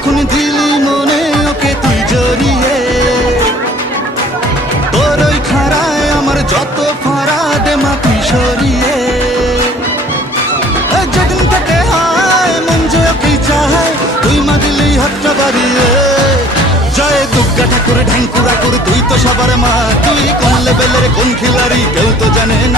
যখন দিলি মনে ওকে তুই জড়িয়ে, তোর ওই খাড়ায় আমার যত ফাড়া দে মা তুই সরিয়ে। যেদিন থেকে হায় মন যে ওকেই চায়, তুই মা দিলি হাতটা বাড়িয়ে। জয় দুর্গা ঠাকুর ঢ্যাঙ্কুরা করে তুই তো সবার মা, তুই কোন লেভেলের কোন খিলাড়ি কেউ তো জানে না।